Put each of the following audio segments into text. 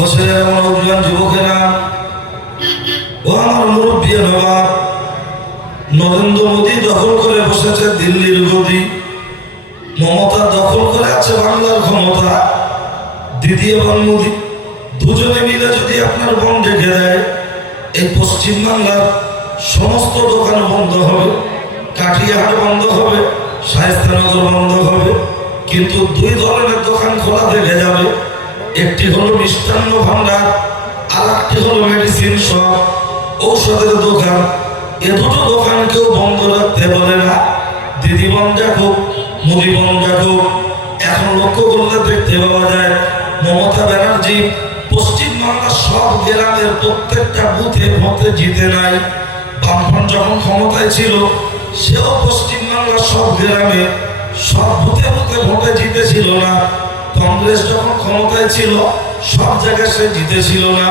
ও ছেলেরা, নওজোয়ান যুবকেরা, ও আমার মুরব্বী নবাব, নরেন্দ্র মোদী দখল করে বসেছে দিল্লির গদি, মমতা দখল করে আছে বাংলার ক্ষমতা। দিদি এবং মোদী দুজনে মিলে যদি আপনার বন রেখে দেয়, এই পশ্চিম বাংলার সমস্ত দোকান বন্ধ হবে, কাঠিয়াহাট বন্ধ হবে, শায়েস্তানগর বন্ধ হবে। কিন্তু দুই ধরনের দোকান খোলা থেকে যাবে, একটি হলো মিষ্টান্ন ভান্ডার, আর একটি হলো মেডিসিন শপ, ঔষধের দোকান। এ দুটো দোকান কেউ বন্ধ রাখতে পারে না। দিদি বন্ধ রাখুক, মোদি বন্ধ রাখুক, এখন লক্ষ্য করলে দেখতে পাওয়া যায় মমতা ব্যানার্জি পশ্চিম বাংলার সব গ্রামের প্রত্যেকটা বুথে ভোটে জিতে নাই। বামফ্রন্ট যখন ক্ষমতায় ছিল, সেও পশ্চিম বাংলার সব গ্রামে সব বুথে বুথে ভোটে জিতেছিল না। কংগ্রেস যখন ক্ষমতায় ছিল, সব জায়গায় সে জিতেছিল না,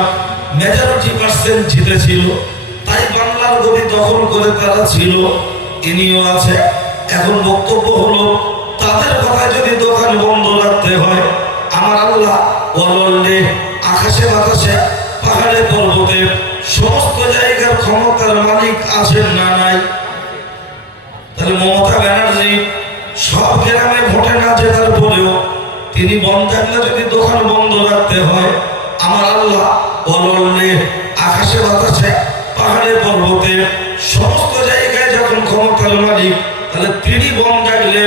মেজরিটি পার্সেন্ট জিতেছিল। তাই বাংলার গদি দখল করে তারা ছিল, ইনিও আছে। এখন বক্তব্য হলো, তাদের কথায় যদি দোকান বন্ধ রাখতে হয়, আমার আল্লাহ ওয়ালল্লে আকাশে বাতাসে পাহাড়ে পর্বতে সমস্ত জায়গার ক্ষমতার মালিক আছেন না নাই? তাহলে মমতা ব্যানার্জি সব গ্রামে ভোটে না জেতার পরেও তিনি বন্ধ থাকলে যদি দোকান বন্ধ রাখতে হয়, আমার আল্লাহ ওয়ালল্লে আকাশে বাতাসে পাহাড়ে পর্বতে সমস্ত জায়গায় যখন ক্ষমতার মালিক, তাহলে তিনি বন্ধ রাখলে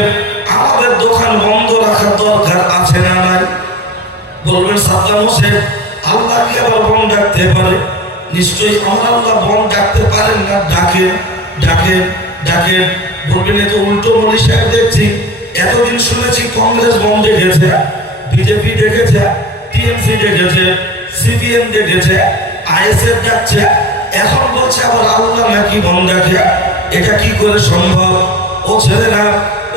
আমাদের দোকান বন্ধ রাখার দরকার আছে না নাই? বলবেন সাদ্দাম হোসেন আল্লাহ কি আবার বন্ধ রাখতে পারে? নিশ্চয়ই আমার আল্লাহ বন্ধ রাখতে পারেন না। ডাকেন ডাকেন ডাকেন। বলবেন এ তো উল্টো মলি সাহেব দেখছি, এতদিন শুনেছি কংগ্রেস বন্ধ রেখেছে, বিজেপি দেখেছে, টিএমসি দেখেছে, সিপিএম দেখেছে, আইএসএফ ডাকছে, এখন বলছে আবার আল্লাহ নাকি বন্ধ রাখে। এটা কি করে সম্ভব? ও ছেলেরা,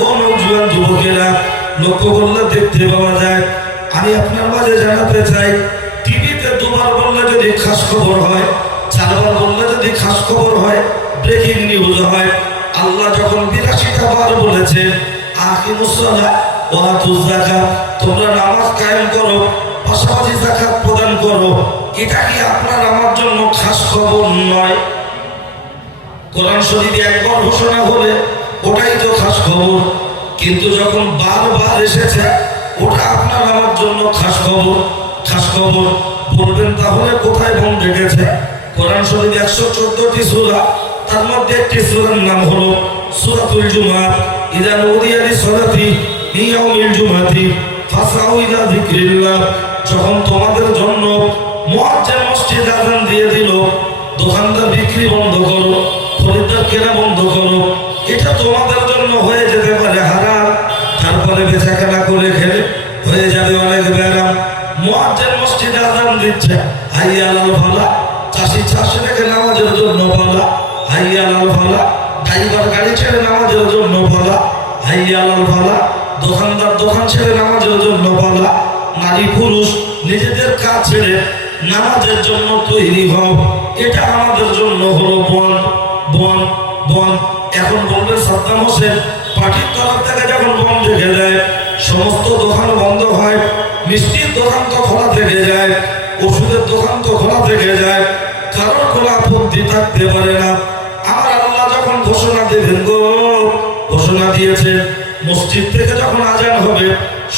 ও নওজোয়ান যুবকেরা, লক্ষ্য করলে দেখতে পাওয়া যায়। আমি আপনার মাঝে জানাতে চাই, টিভিতে দুবার বললে যদি খাস খবর হয়, চারবার বললে যদি খাস খবর হয়, ব্রেকিং নিউজ হয়। আল্লাহ যখন 82টা বার বলেছে আকিমুস সালাহ ওয়া আতুজ যাকাত, তোমরা নামাজ কায়েম করো, পাশাপাশি যাকাত প্রদান করো, এটা কি আপনার আমার জন্য খাস খবর নয়? কোরআন শরীফে একবার ঘোষণা হলে ওটাই তো খাস খবর, কিন্তু যখন বারবার এসেছে ওটা আপনার আমার জন্য খাস খবর। খাস খবর বলবেন তাহলে কোথায় বন্ধ রেখেছে? কোরআন শরীফ 114টি সূরা, তার মধ্যে একটি সূরার নাম হলো সূরাতুল জুমআহ। ইযা নুদিয়া লিস-সালাতি মিন ইয়াউমিল জুমআতি ফাসআউ ইলা যিকরিল্লাহ। যখন তোমাদের জন্য মুয়াজ্জিন মসজিদে আযান দিয়ে দিল, দোকানদার বিক্রি বন্ধ করো, খরিদ্দার কেনা বন্ধ করো, এটা তোমাদের জন্য হয়ে যেতে পারে হারাম, তারপরে বেচাকেনা করে খেলে হয়ে যাবে অনেক ব্যারাম। মুয়াজ্জিন মসজিদে আযান দিচ্ছে, হাইয়া আলাল ফালাহ, চাষি চাষ রেখে নামাজের জন্য বলা, হাইয়া আলাল ফালাহ। ড্রাইভার গাড়ি ছেড়ে নামাজের জন্য বলা, হাইয়া আলাল ফালাহ। দোকানদার দোকান ছেড়ে নামাজের জন্য বলা। নারী পুরুষ নিজেদের কাজ ছেড়ে নামাজের জন্য তৈরি হও, এটা আমাদের জন্য হলো বন বন বন। এখন বলবেন সাদ্দাম হোসেন পার্টির তরফ থেকে যখন বন্ধ রেখে দেয়, সমস্ত দোকান বন্ধ হয়, মিষ্টির দোকান তো খোলা থেকে যায়, ওষুধের দোকান তো খোলা থেকে যায়, কারোর কোনো আপত্তি থাকতে পারে না। আমার আল্লাহ যখন ঘোষণা দেবেন গো, ঘোষণা দিয়েছে মসজিদ থেকে যখন আজান হবে,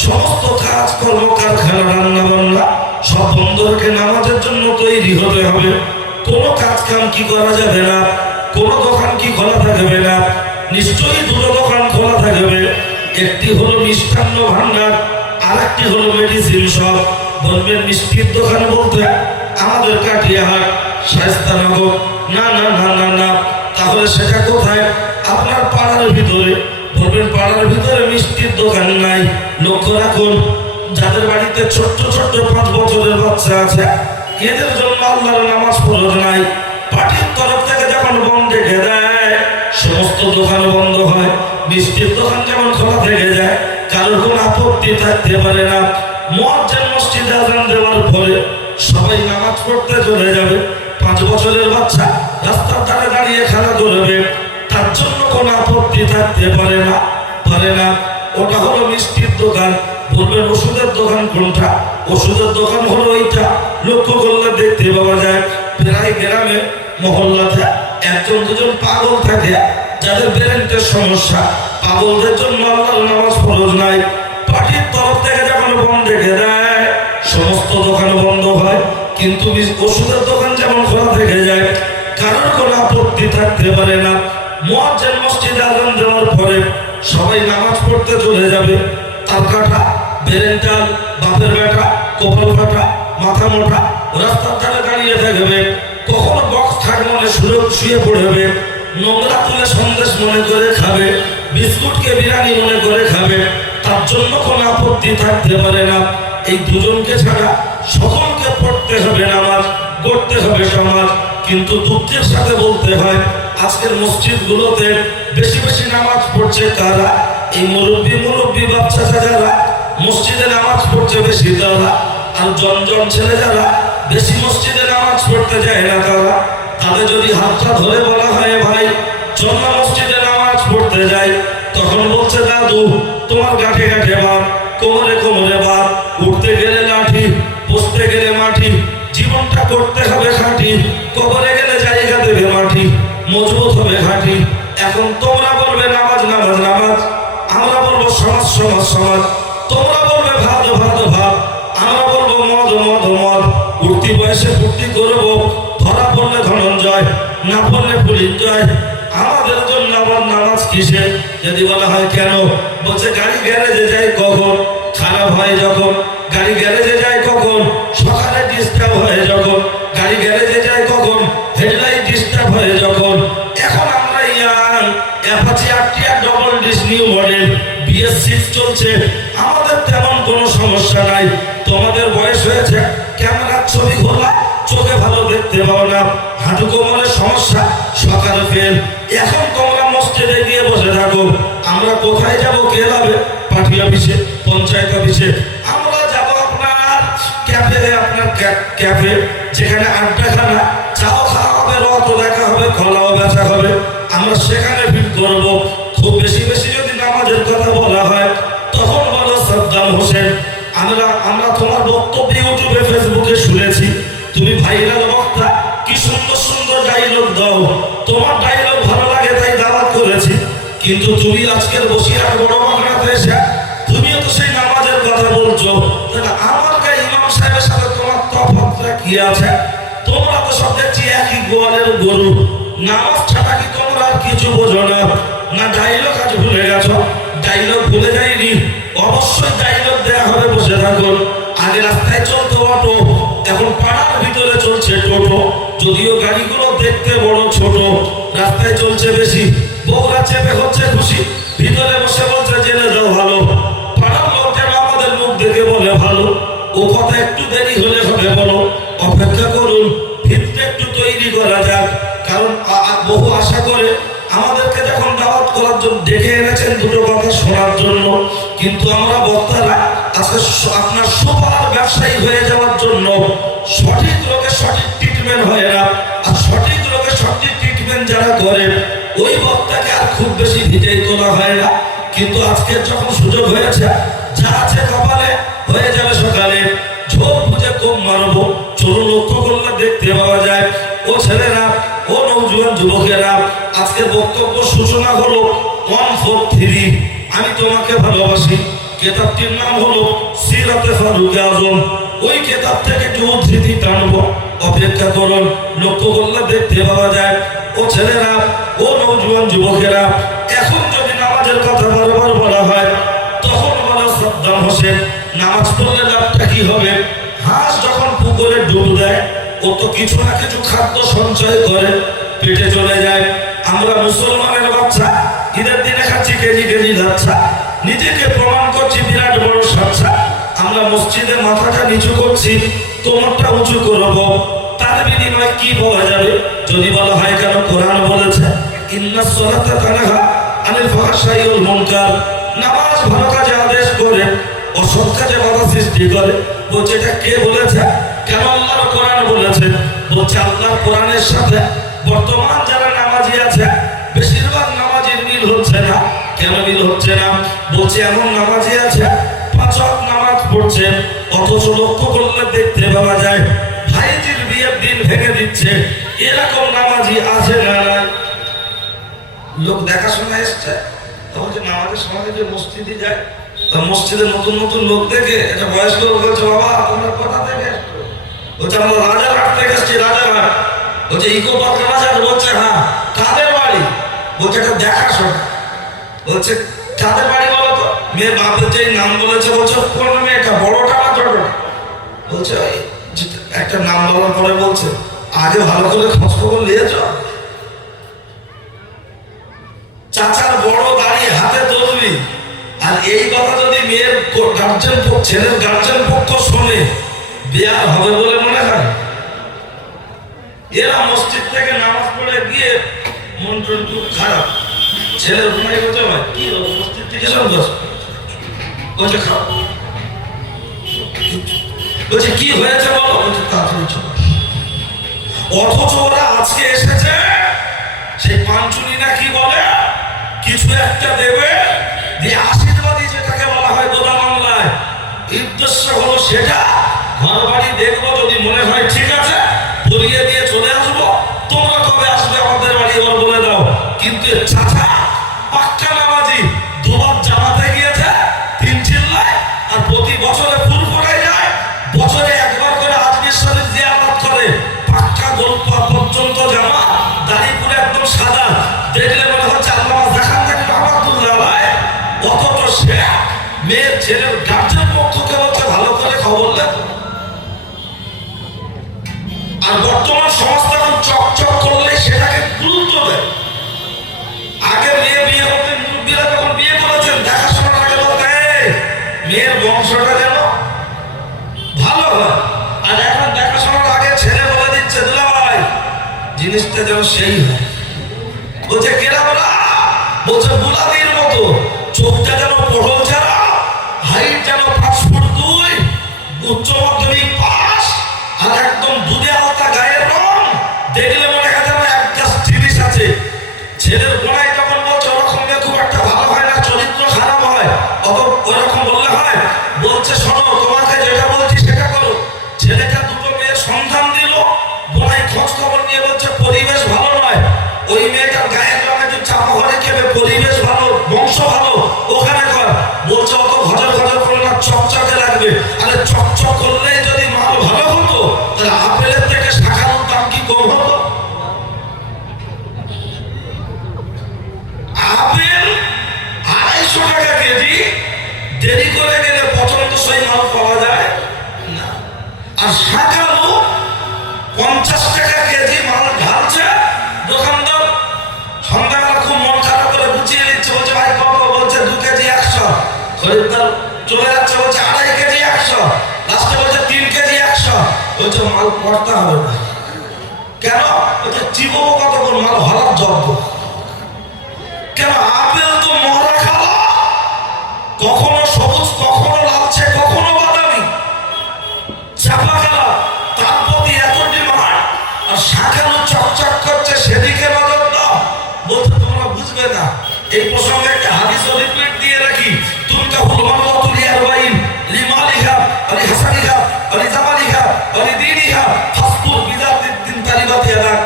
সমস্ত কাজ কর্ম কারখানা রান্না বান্না সব বন্ধ রেখে নামাজের জন্য তৈরি হতে হবে। কোনো কাজ কাম কি করা যাবে না, কোনো দোকান কি খোলা থাকবে না, নিশ্চয়ই দুটো দোকান খোলা থাকবে। একটি হলো মিষ্টান্ন ভান্ডার, আর একটি হলো মেডিসিন শপ। বলবেন মিষ্টির দোকান বলতে আমাদের কাঠিয়াহাট, শায়েস্তানগর? না না না না না, তাহলে সেটা কোথায়? আপনার পাড়ার ভিতরে। বলবেন পাড়ার ভিতরে মিষ্টির দোকান নাই। লক্ষ্য রাখুন, যাদের বাড়িতে ছোট্ট ছোট্ট 5 বছরের বাচ্চা আছে, এদের জন্য আল্লাহর নামাজ ফরজ নাই। পার্টির তরফ থেকে যখন বন্ধ রেখে দেয়, সমস্ত দোকান বন্ধ হয়, মিষ্টির দোকান যেমন খোলা থেকে যায়, কারোর কোনো আপত্তি থাকতে পারে না। মুয়াজ্জিন মসজিদে আযান দেওয়ার পরে সবাই নামাজ পড়তে চলে যাবে। 5 বছরের বাচ্চা রাস্তার ধারে দাঁড়িয়ে খেলা করবে, তার জন্য কোনো আপত্তি থাকতে পারে না, পারে না। ওটা হলো মিষ্টির দোকান। বলবেন ওষুধের দোকান কোনটা? ওষুধের দোকান হলো এইটা। লক্ষ্য করলে দেখতে পাওয়া যায় প্রায় গ্রামে মহল্লাতে একজন দুজন পাগল থাকে, যাদের ব্রেনের সমস্যা। পাগলদের জন্য আল্লাহর নামাজ ফরজ নাই। পার্টির তরফ থেকে যখন বন্ধ রেখে দেয়, সমস্ত দোকান বন্ধ হয়, কিন্তু ওষুধের দোকান যেমন খোলা থেকে যায়, কারোর কোনো আপত্তি থাকতে পারে না। মুয়াজ্জিন মসজিদে আযান দেওয়ার পরে সবাই নামাজ পড়তে চলে যাবে। তার কাটা, বেরেন্টাল, বাপের বেটা, কপাল ফাটা, মাথা মোটা রাস্তার ধারে দাঁড়িয়ে থাকবে। কখনো বক্স খাট মনে শুয়ে পড়বে, নোংরা তুলে সন্দেশ মনে করে খাবে, বিস্কুটকে বিরিয়ানি মনে করে খাবে। তার জন্য কোনো আপত্তি থাকতে পারে না। এই দুজনকে ছাড়া সকলকে পড়তে হবে নামাজ, করতে হবে সমাজ। কিন্তু দুঃখের সাথে বলতে হয়, আজকের মসজিদগুলোতে বেশি বেশি নামাজ পড়ছে কারা? এই মুরব্বী বাচ্চা যারা মসজিদে নামাজ পড়ছে বেশি তারা। আর জন ছেলে যারা বেশি মসজিদে নামাজ পড়তে যায় না তারা। তাদের যদি হাতটা ধরে বলা হয়, ভাই চল না মসজিদে নামাজ পড়তে যাই, তখন বলছে দাদু তোমার গাঁঠে গাঁঠে বাপ, কোমরে কোমরে বাপ, উঠতে গেলে লাঠি, বসতে গেলে মাটি, জীবনটা করতে হবে খাঁটি, কবরে গেলে জায়গা দেবে মাটি, মজবুত হবে ঘাঁটি। এখন তোমরা বলবে নামাজ নামাজ নামাজ, আমরা বলবো সমাজ সমাজ সমাজ। তোমরা বলবে ভাত ভাত ভাত, আমরা বলবো মদ মদ মদ। উঠতি বয়সে ফুর্তি করবো, ধরা পড়লে ধনঞ্জয়, না পড়লে পুলিশ জয়। আমাদের জন্য আবার নামাজ কিসে? যদি বলা হয় কেন, বলছে গাড়ি গ্যারেজে যাই কখন, খারাপ হয় যখন। গাড়ি গ্যারেজে যায় কখন? সকালে ডিস্টার্ব হয় যখন। গাড়ি গ্যারেজে যায় কখন? হেডলাইট ডিস্টার্ব হয় যখন। এখন আমরা young Apache RTR double disc new model BS6 চলছে, আমাদের তেমন কোনো সমস্যা নাই। তোমাদের বয়স হয়েছে, ক্যামেরার ছবি খোলা, চোখে ভালো দেখতে পাও না, হাঁটু কোমরের সমস্যা, সকালে ফেল। এখন তোমরা মসজিদে গিয়ে বসে থাকো। আমরা কোথায় যাব? কে যাবে? পার্টি অফিসে, পঞ্চায়েত অফিসে। আমরা যাব আপনার ক্যাফে, আপনার ক্যাফে, যেখানে আড্ডাখানা, চাও খাওয়া হবে, রত দেখা হবে, খোলাও বেচা হবে। আমরা সেখানে ভিড় করব। খুব বেশি বেশি যদি নামাজের কথা বলা হয়, তখন বলো সাদ্দাম হোসেন আমরা তোমার বক্তব্য ইউটিউবে ফেসবুকে শুনেছি, তুমি ভাইরাল বক্তা, কি সুন্দর সুন্দর ডায়লগ দাও, তোমার ডায়লগ ভালো লাগে তাই দাওয়াত করেছি। কিন্তু তুমি আজকের বসিরহাট বড় বাংলাতে এসে তুমিও তো সেই নামাজের কথা বলছো, তাহলে আমার গায়ে ইমাম সাহেবের সাথে তোমার তফাৎটা কি আছে? তোমরা তো সব দেখছি একই গোয়ালের গরু। নামাজ ছাড়া কি তোমরা আর কিছু বোঝো না? না ডায়লগ আজ ভুলে গেছো? ডায়লগ ভুলে যায়নি, অবশ্যই ডায়লগ দেয়া হবে, বসে থাকুন। আগে রাস্তায় চলতো অটো, এখন পাড়ার ভিতরে চলছে টোটো। যদিও গাড়িগুলো দেখতে বড় ছোট, রাস্তায় চলছে বেশি। বউরা চেপে হচ্ছে খুশি, ভিতরে বসে বলছে জেনে যাও ভালো। পাড়ার লোক যেন আমাদের মুখ দেখে বলে ভালো, ও কথা একটু দেরি হলে হবে বলো। অপেক্ষা করুন, ভিতরে একটু তৈরি করা যাক। কারণ বহু আশা করে আমাদেরকে যখন দাওয়াত করার জন্য ডেকে এনেছেন দুটো কথা শোনার জন্য, কিন্তু আমরা বক্তারা আজকে আপনার সুপার ব্যবসায়ী হয়ে যাওয়ার জন্য সঠিক রোগে সঠিক ট্রিটমেন্ট হয় না। আর সঠিক রোগে সঠিক ট্রিটমেন্ট যারা করে, ওই বক্তাকে আর খুব বেশি ভিজেই তোলা হয় না। কিন্তু আজকে যখন সুযোগ হয়েছে, যা আছে কপালে হয়ে যাবে সকালে। ঝোপ বুঝে কম মারবো, চলুন লক্ষ্য করলে দেখতে পাওয়া যায়। ও ছেলেরা, ও নওজোয়ান যুবকেরা, আজকের বক্তব্য সূচনা হলো 143 আমি তোমাকে ভালোবাসি। কেতাবটির নাম হলো সিরাতে ফারুকে আজম। ওই কেতাব থেকে একটু উদ্ধৃতি টানবো, অপেক্ষা করুন। লক্ষ্য করলে দেখতে পাওয়া যায়। ও ছেলেরা, ও নওজোয়ান যুবকেরা, এখন যদি নামাজের কথা বারবার বলা হয়, তখন বলা সাদ্দাম হোসেন নামাজ পড়লে লাভটা কি হবে? হাঁস যখন পুকুরে ডুব দেয়, ও তো কিছু না কিছু খাদ্য সঞ্চয় করে পেটে চলে যায়। আমরা মুসলমানের বাচ্চা ঈদের দিনে খাচ্ছি কেজি কেজি লাচ্ছা, নিজেকে প্রমাণ করছি বিরাট বড় সাচ্চা। আমরা মসজিদে মাথাটা নিচু করছি, তোমারটা উঁচু করবো, তার বিনিময়ে কি পাওয়া যাবে? যদি বলা হয় কেন কোরআন বলেছে ইন্নাস সালাতা তানহা আনিল ফাহশাই ওয়াল মুনকার, নামাজ ভালো কাজে আদেশ করে, অসৎ কাজে বাধা সৃষ্টি করে। বলছে এটা কে বলেছে? কেন আল্লাহর কোরআন বলেছে? বলছে আল্লাহর কোরআনের সাথে বর্তমান যারা নামাজি আছে, বেশিরভাগ নামাজির মিল হচ্ছে না। কেন মিল হচ্ছে না? বলছে এমন নামাজি আছে 5 ওয়াক্ত নামাজ পড়ছে, অথচ লক্ষ্য করলে দেখতে পাওয়া যায় ভেঙে দিচ্ছে, এরকম নামাজি আছে না নাই? লোক দেখাশোনা এসছে, বলছে নামাজের সময় যে মসজিদে যায়, তা মসজিদে নতুন নতুন লোক দেখে একটা বয়স্ক লোক বলছে, বাবা তোমরা কোথা থেকে এসছো? বলছে আমরা রাজারহাট থেকে এসছি, রাজারহাট। বলছে ইকো পার্ক রাজার? বলছে হ্যাঁ। কাদের বাড়ি? বলছে এটা দেখাশোনা। বলছে কাদের বাড়ি বলো তো? মেয়ের বাপের যে নাম বলেছে। বলছে কোন মেয়েটা, বড়টা না ছোটটা? বলছে ওই একটা নাম বলার পরে বলছে আগে ভালো করে খোঁজ খবর নিয়েছ? চাচার বড় দাড়ি, হাতে তসবি, আর এই কথা যদি মেয়ের গার্জেন, ছেলের গার্জেন পক্ষ শোনে, বিয়ার হবে বলে মনে হয়? এরা মসজিদ থেকে নামাজ পড়ে গিয়ে মন টন খুব খারাপ। ছেলের ঘুমাই বলছে ভাই কি হলো, মসজিদ থেকে সন্দেশ? বলছে খাও। বলছে কি হয়েছে বলো? বলছে তাড়াতাড়ি চলো। অথচ ওরা আজকে এসেছে, সেই পাঞ্চুনি না কি বলে কিছু একটা দেবে, দিয়ে আশীর্বাদী যেটাকে বলা হয় দোলা বাংলায়, উদ্দেশ্য হলো সেটা ঘর বাড়ি দেখবো, যদি মনে হয় ঠিক আছে পরিয়ে দিয়ে চলে আসবো, তোমরা কবে আসবে আমাদের বাড়ি এবার বলে দাও। কিন্তু চাচা পাক্কা নামাজি, দুবার জামাতে গিয়েছে, 3 চিল্লায়, আর প্রতি বছরে ফুল ফোটায় যায়, বছরে একবার করে আজমির শরীফ জিয়ারত করে, পাক্কা গোলপা পর্যন্ত জামা, দাড়ি পুরো একদম সাদা, দেখলে মনে হচ্ছে আল্লাহ দেখান দেখি রহমাতুল্লাহ ভাই। অথচ সে মেয়ের ছেলের গার্জেন পক্ষকে বলছে ভালো করে খবর নেন। আর বর্তমান সমাজটা চকচক করলে সেটাকে গুরুত্ব দেয়। আগে মেয়ে বিয়ে হতে মুরব্বীরা যখন বিয়ে করেছেন দেখাশোনার আগে বলতে মেয়ের বংশটা যেন ভালো হয়, আর এখন দেখাশোনার আগে ছেলে বলে দিচ্ছে দুলা ভাই জিনিসটা যেন সেই হয়। বলছে কেরা বলা? বলছে বুলাদির মতো, চোখটা যেন পটল ছাড়া, হাইট যেন 5 ফুট 2, উচ্চ মাধ্যমিক পাস, আর একদম দুধে আলতা গায়ের রং, দেখলে মনে হয় যেন এক গাছ জিনিস আছে। ছেলের গোড়ায় যখন বলছে ওরকম মেয়ে খুব একটা ভালো হয় না, চরিত্র খারাপ হয়, অত ওরকম বললে হয়? বলছে শোনো তোমাকে যেটা বলছি সেটা করো। ছেলেটা দুটো মেয়ের সন্ধান দিল, গোড়ায় খোঁজ খবর নিয়ে বলছে পরিবেশ ভালো নয়, ওই মেয়েটার গায়ের রঙে যে চাপা ঘরে খেবে, পরিবেশ ভালো, বংশ ভালো, ওখানে কর। বলছে অত ঘজর ঘজর করলে না, চকচকে লাগবে। আরে চকচক করলেই যদি মাল ভালো হতো, তাহলে আপেলের থেকে শাখানোর দাম কি কম হতো? আপেল 250 টাকা কেজি, দেরি করে গেলে পছন্দসই মাল পাওয়া যায় না। আর শাকালু 50 টাকা কেজি মাল ঢালছে দোকানদার, সন্ধ্যাবেলা খুব মন খারাপ করে গুছিয়ে নিচ্ছে, বলছে ভাই কত? বলছে 2 কেজি 100। খরিদ্দার চলে যাচ্ছে, বলছে 2.5 কেজি 100, লাস্টে বলছে 3 কেজি 100। বলছে মাল পড়তে হবে না কেন? বলছে চিবো কতক্ষণ, মাল হলার জব্দ কেন? আপেল তো মরা খাওয়া, কখনো সবুজ, কখনো লালচে, কখনো বাদামি, চাপা খাওয়া, তার প্রতি এত ডিমান্ড, আর শাখানো চকচক করছে সেদিকে নজর দাও। বলতে তোমরা বুঝবে না। এই প্রসঙ্গে একটা হাদিস রিপিট দিয়ে রাখি, তুনকাহুল মারওয়াতু লিআরবাইন লিমালিহা ওয়া লিহাসানিহা ওয়া লিজামালিহা ওয়া লিদীনিহা ফাসবুর বিযাতিদ্দিন তারিবাত ইয়াদাক।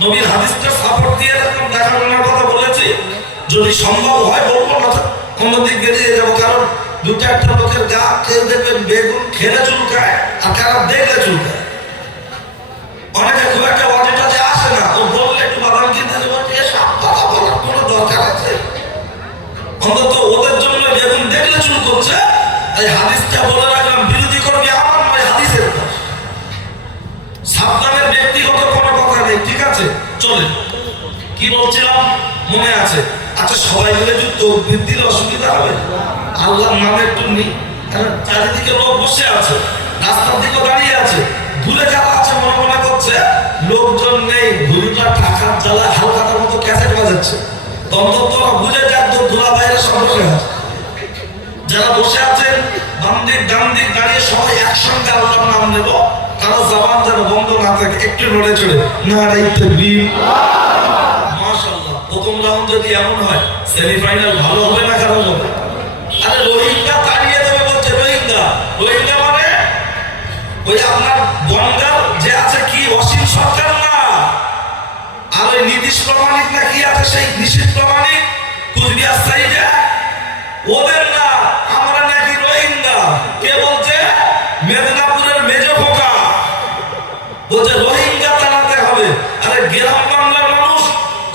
নবীর হাদিসটা সাপোর্ট দিয়ে এরকম দেখানোর কথা বলেছি, যদি সম্ভব হয় বলবো না, অন্যদিক বেরিয়ে যাবো। কারণ 2-4টা লোকের গা কেউ দেখবেন বেগুন খেলে চুলকায়, আর কারো দেখলে চুলকায়। অনেকে খুব একটা অডিটাতে আসে না, ও বললে একটু বাদাম কিনতে দেবো, এসব কথা বলার কোনো দরকার আছে? অন্তত ওদের জন্য বেগুন দেখলে চুল করছে। এই হাদিসটা বলে রাখলাম, বিরোধী করবি আমার নয়, হাদিসের কথা। সাবধানের ব্যক্তিগত কোনো কথা নেই, ঠিক আছে? চলে কি বলছিলাম মনে আছে? আচ্ছা সবাই মিলে যদি তকবীর দিলে অসুবিধা হবে? আল্লাহর নামে একটু নি, কারণ চারিদিকে লোক বসে আছে, রাস্তার দিকে দাঁড়িয়ে আছে, দূরে যারা আছে মনে মনে করছে লোকজন নেই, ঘুরিটা টাকার জ্বালায় হালকাতার মতো ক্যাসেট বাজাচ্ছে। অন্তত বুঝে যাক তো ধুলা বাইরে সব বসে আছে। যারা বসে আছেন বাম দিক ডান দিক দাঁড়িয়ে সবাই একসঙ্গে আল্লাহর নাম নেব, কারো জবান যেন বন্ধ না থাকে, একটু নড়ে চড়ে নারায়ে তাকবীর। মাশাআল্লাহ, প্রথম রাউন্ড যদি এমন হয় সেমিফাইনাল ভালো হবে না খারাপ হবে? আরে রোহিঙ্গা তাড়িয়ে দেবে বলছে, রোহিঙ্গা রোহিঙ্গা মানে ওই আপনার বনগাঁ যে আছে কি অসীম সরকার না, আর ওই নীতিশ প্রামাণিক না কি আছে সেই নিশীথ প্রামাণিক কুচবিহার সাইডে, ওদের না আমরা নাকি রোহিঙ্গা। কে বলছে? মেদিনীপুরের মেজো খোকা বলছে রোহিঙ্গা তাড়াতে হবে। আরে গ্রাম বাংলার মানুষ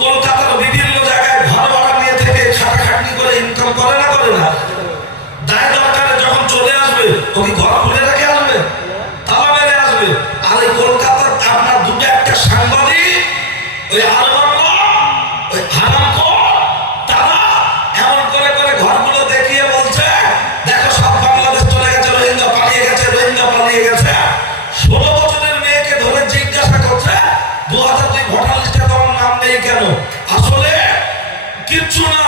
কলকাতার বিভিন্ন জায়গায় ঘর ভাড়া নিয়ে থেকে খাটাখাটনি করে ইনকাম করে না, করে না? দায় দরকারে যখন চলে আসবে ও কি ঘর খুলে রেখে আসবে? তালা মেরে আসবে। আর এই কলকাতার আপনার দুটো একটা সাংবাদিক ওই ওই তারা এমন করে করে ঘরগুলো দেখিয়ে বলছে দেখো সব বাংলাদেশ চলে গেছে, রোহিঙ্গা পালিয়ে গেছে, রোহিঙ্গা পালিয়ে গেছে। 16 বছরের মেয়েকে ধরে জিজ্ঞাসা করছে 2002 ভোটার লিস্টে তোমার নাম নেই কেন? আসলে কিচ্ছু না।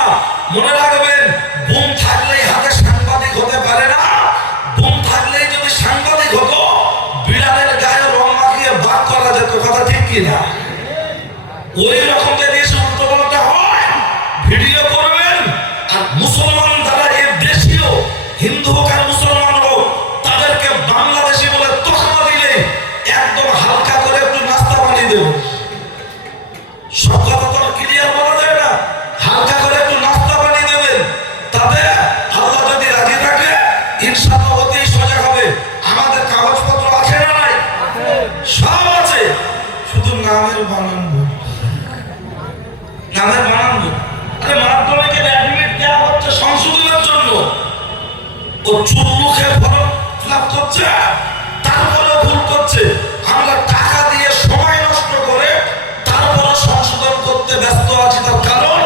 মনে রাখবেন, বুম থাকলেই হাতে সাংবাদিক হতে পারে না। বুম থাকলেই যদি সাংবাদিক হতো বিড়ালের গায়ে রং মাখিয়ে বাদ করা যেত। কথা ঠিক কিনা? ওই রকম যদি উল্টো পাল্টা হয় ভিডিও করবেন। আর মুসলমান যারা এর দেশীয় হিন্দু হোক আর মুসলমান হোক তাদেরকে বাংলাদেশি বলে তকমা দিলে একদম হালকা করে একটু নাস্তা বানিয়ে দেব। সব কথা তো ক্লিয়ার বলা যায় না, হালকা করে একটু নাস্তা বানিয়ে দেবেন। তাতে আল্লাহ যদি রাজি থাকে ইনশাআল্লাহ হতেই সোজা হবে। আমাদের কাগজপত্র আছে না নাই? সব আছে, শুধু নামের বানান ভুল। নামের বানান ভুল। আরে মাধ্যমিকের অ্যাডমিট দেওয়া হচ্ছে সংশোধনের জন্য, ও চুল্লু খেয়ে ফর্ম ফিল আপ করছে, তারপরে ভুল করছে। আমরা টাকা দিয়ে সময় নষ্ট করে তারপরে সংশোধন করতে ব্যস্ত আছি। তার কারণ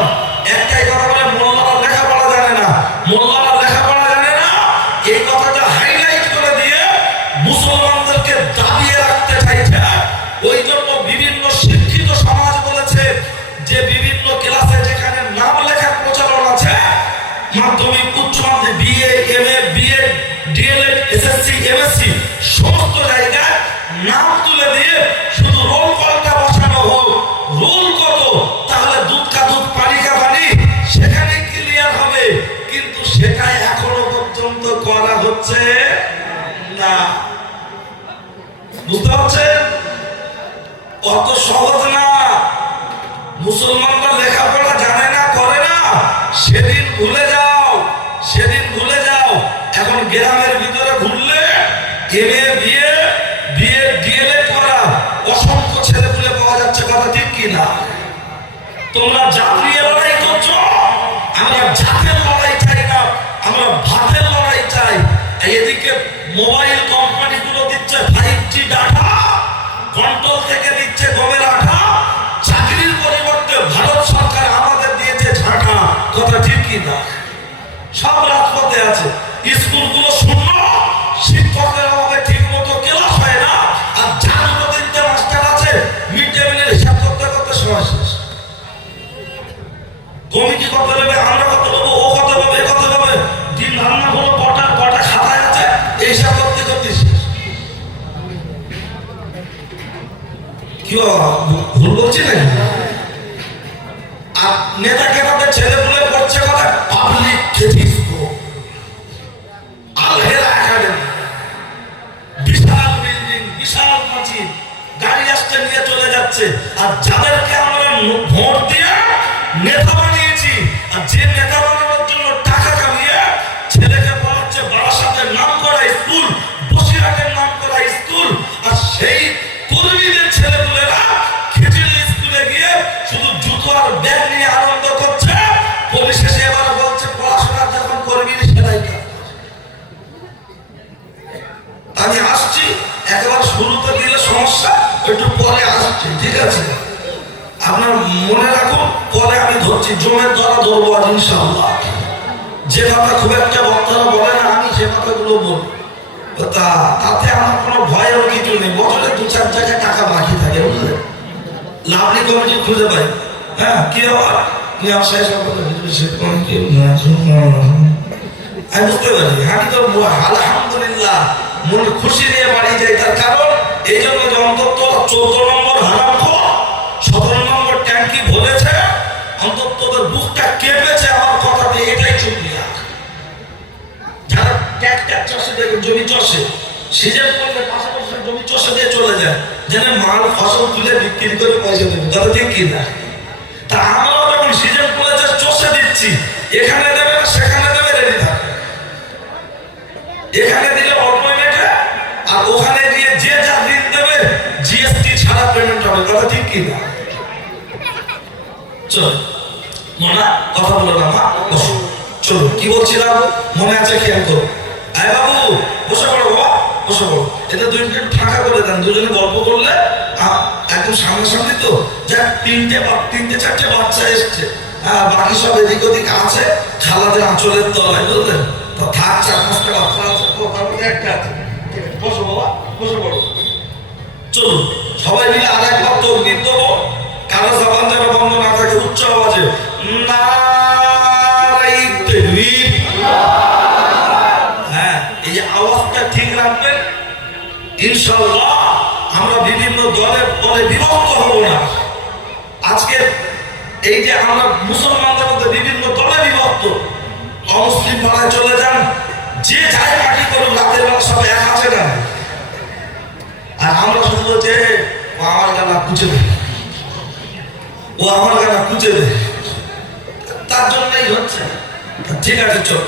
একটাই কথা বলে, মোল্লারা লেখাপড়া জানে না, মোল্লারা লেখাপড়া জানে না। এই কথাটা হাইলাইট করে দিয়ে মুসলমানদেরকে দাবিয়ে রাখতে চাইছে। ওই জন্য বিভিন্ন শিক্ষিত সমাজ বলেছে যে বিভিন্ন ক্লাসে যেখানে নাম লেখার প্রচলন আছে, মাধ্যমিক, উচ্চ মাধ্যমিক, BA, MA, BEd, DElEd, SSC, MSc সমস্ত জায়গায় নাম তুলে দিয়ে শুধু রোল কলটা বসানো হোক। রোল কত? তাহলে দুধ কা দুধ পানি কা পানি, সেখানে ক্লিয়ার হবে। কিন্তু সেটাই এখনো পর্যন্ত করা হচ্ছে না। বুঝতে পারছেন? অত সহজ না। মুসলমানরা লেখাপড়া জানে না, করে না, সেদিন ভুলে যাও, সেদিন ভুলে যাও। এখন গ্রামের ভিতরে ঘুরলে এমএ, বিএ, বিএড, ডিএলএড করা অসংখ্য ছেলেপুলে পাওয়া যাচ্ছে। কথা ঠিক কিনা? তোমরা জাত নিয়ে লড়াই করছো, আমরা জাতের লড়াই চাই না, আমরা ভাতের লড়াই চাই। এদিকে মোবাইল কোম্পানিগুলো দিচ্ছে 5G ডাটা, কন্ট্রোল থেকে দিচ্ছে গমের আঠা, চাকরির পরিবর্তে ভারত সরকার আমাদের দিয়েছে ঝাঁটা। কথা ঠিক কিনা? সব রাজপথে আছে, স্কুলগুলো শূন্য, শিক্ষকের অভাবে ঠিক মতো ক্লাস হয় না, আর যার তিনটে মাস্টার আছে মিড ডে মিলের হিসাব করতে করতে সময় শেষ। কমিটি কত দেবে, আমরা কত দেবো, ও কত দেবে, এ কত দেবে, দিন রান্না হলো কটা, কটা খাতায় আছে, এই হিসাব করতে করতে শেষ। কি ভুল বলছি নাকি? আর নেতাকে তাদের ছেলেপুলে পড়ছে কথা পাবলিক আলহেরা একাডেমি, বিশাল বিল্ডিং, বিশাল প্রাচীর, গাড়ি আসতে নিয়ে চলে যাচ্ছে। আর যাদেরকে আমরা ভোট দিয়ে নেতা বানিয়েছি, আর যে নেতা বানানোর জন্য টাকা কামিয়ে ছেলেকে পড়াচ্ছে বারাসাতের নাম করা স্কুল, বসিরহাটের নাম করা স্কুল, আর সেই কর্মীদের ছেলেপুলেরা খিচুড়ি স্কুলে গিয়ে শুধু জুতো আর ব্যাগ নিয়ে আনন্দ করছে। পুলিশ এসে এবার বলছে পড়াশোনা যখন করবি সেটাই কাজ। আমি আসছি, একেবারে শুরুতে দিলে সমস্যা, একটু পরে আসছি, ঠিক আছে? আপনার মনে রাখুন, পরে আমি ধরছি, জমের দ্বারা ধরবো আজ ইনশাআল্লাহ। যে কথা খুব একটা বক্তারা বলে না, আমি সে কথাগুলো বলি। তাতে আমার কোনো ভয়ের কিছু নেই। বছরে 2-4 জায়গায় টাকা বাকি থাকে, বুঝলেন? লাভলি কমিটি খুঁজে পাই। হ্যাঁ, কি আবার আমি বুঝতে পারি। আমি তো আলহামদুলিল্লাহ মন খুশি নিয়ে বাড়ি যাই। তার কারণ এই জন্য যে অন্তত 14 নম্বর হারামখোর, 17 নম্বর ট্যাঙ্কি ভরেছে, অন্তত তোদের বুকটা কেঁপেছে আমার কথা দিয়ে, এটাই শুকরিয়া। যারা ট্যাক চাষে দেখুন, জমি চাষে সিজন করলে পাশাপাশি চষে দিয়ে চলে যায়, যেন মাল ফসল তুলে বিক্রি করে পয়সা দেবে। কথা ঠিক কি না? তা আমরাও যখন সিজন করেছে চষে দিচ্ছি, এখানে দেবে না সেখানে দেবে, রেডি থাকে। এখানে দিলে অল্প মেটে, আর ওখানে গিয়ে যে যা ঋণ দেবে জিএসটি ছাড়া পেমেন্ট হবে। কথা ঠিক কি না? চলো মনা কথা বলো না মা, বসো। চলো কি বলছিলাম মনে আছে? খেয়াল করো। আয় বাবু বসে পড়ো বাবা, বসে পড়ো। এটা 2 মিনিট ফাঁকা করে দেন, দুজনে গল্প করলে একদম সামনাসামনি তো। যাক 3-4টে বাচ্চা এসছে, বাকি সব এদিক ওদিক আছে খালাদের আঁচলের তলায়, বুঝলেন? তো থাক 4-5টা বাচ্চা আছে, তার মধ্যে একটা আছে। বসো বাবা, বসে পড়ো। চলুন সবাই মিলে আর একবার তকবীর দেবো। কারো জবান যেন বন্ধ না থাকে, উচ্চ আওয়াজে নারায়ে তাকবীর। হ্যাঁ, এই আওয়াজটা ঠিক রাখবেন, ইনশাআল্লাহ আমরা বিভিন্ন দলে বিভক্ত হব না। আজকে এই যে আমরা মুসলমানদের মধ্যে বিভিন্ন দলে বিভক্ত, অমুসলিম পাড়ায় চলে যান, যে যাই পার্টি করুন রাতের বেলা সব এক আছে না। আর আমরা শুধু যে আমার গালা কুচে দেয়, ও আমার গালা কুচে দেয়, তার জন্যই হচ্ছে। ঠিক আছে চল।